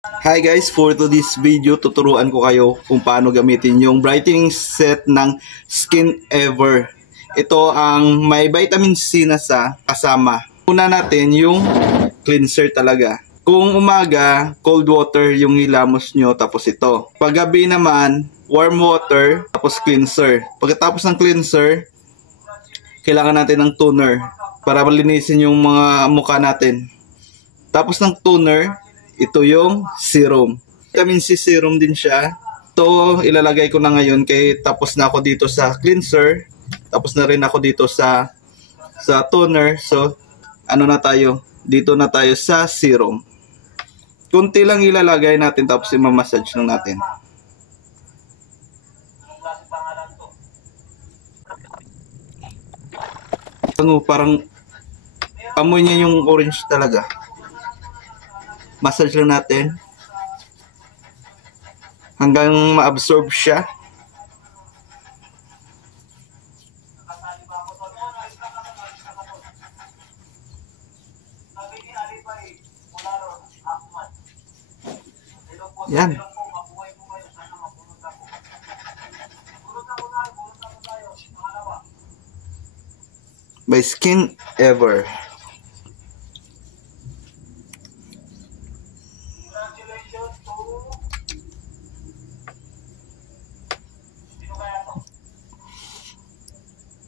Hi guys, for today's video, tuturuan ko kayo kung paano gamitin yung brightening set ng Skin Ever. Ito ang may vitamin C na sa kasama. Una natin yung cleanser talaga. Kung umaga, cold water yung nilamos nyo, tapos ito. Paggabi naman, warm water, tapos cleanser. Pagkatapos ng cleanser, kailangan natin ng toner para malinisin yung mga mukha natin. Tapos ng toner, ito yung serum. Vitamin C serum din siya. Ito, ilalagay ko na ngayon kay tapos na ako dito sa cleanser. Tapos na rin ako dito sa toner. So, ano na tayo? Dito na tayo sa serum. Kunti lang ilalagay natin tapos i-massage lang natin. Parang amoy niya yung orange talaga. Massage lang natin hanggang ma-absorb siya. Yan. By Skin Ever.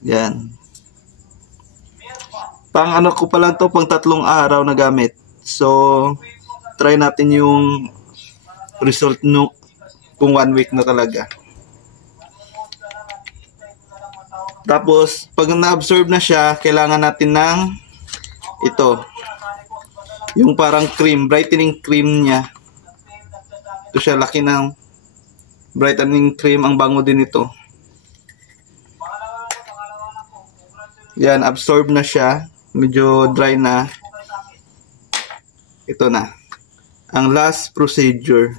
Yan. Pang ano ko pa lang to, pang 3 araw na gamit. So, try natin yung result no kung 1 week na talaga. Tapos, pag na-absorb na siya, kailangan natin ng ito. Yung parang cream, brightening cream niya. Ito siya, laki ng brightening cream. Ang bango din ito. Yan, absorb na siya. Medyo dry na. Ito na. Ang last procedure.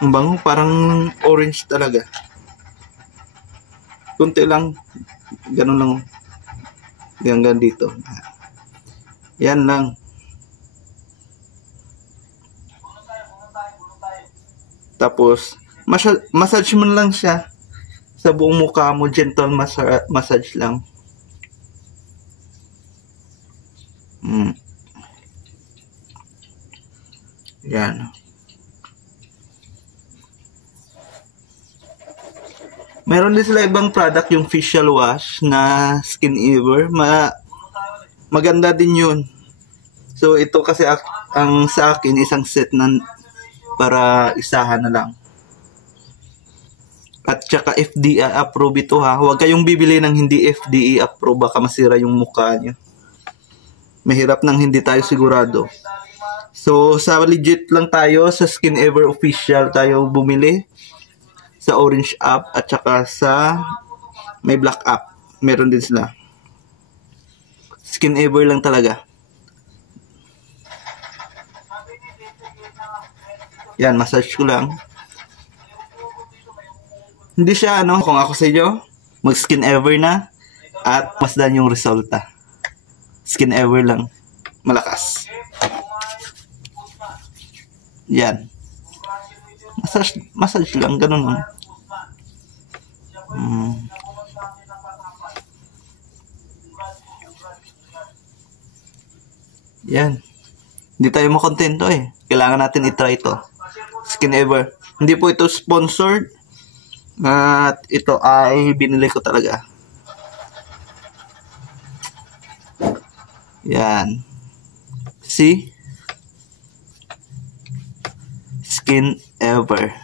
Ang bango, parang orange talaga. Kunti lang. Ganun lang. Hanggang dito. Yan lang. Tapos, massage mo lang siya. Sa buong mukha mo, gentle massage lang. Yan. Meron din sila ibang product, yung facial wash na Skin Ever. Maganda din yun. So, ito kasi ang sa akin, isang set na para isahan na lang. At saka FDA approve ito ha. Huwag kayong bibili ng hindi FDA approve. Baka masira yung mukha nyo. Mahirap nang hindi tayo sigurado. So, sa legit lang tayo, sa Skin Ever official tayo bumili. Sa orange app at saka sa may black app. Meron din sila. Skin Ever lang talaga. Yan, massage ko lang. Hindi siya kung ako sa inyo, mag Skin Ever na at masdan yung resulta. Skin Ever lang. Malakas. Yan. Massage lang, ganun lang. Yan. Hindi tayo makontento eh. Kailangan natin i-try ito. Skin Ever. Hindi po ito sponsored. At ito ay binili ko talaga. Yan. See? Skin Ever.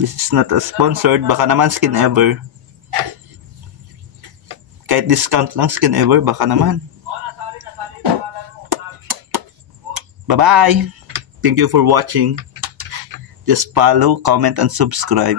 This is not a sponsored. Baka naman Skin Ever. Kahit discount lang Skin Ever. Baka naman. Bye-bye. Thank you for watching. Just follow, comment, and subscribe.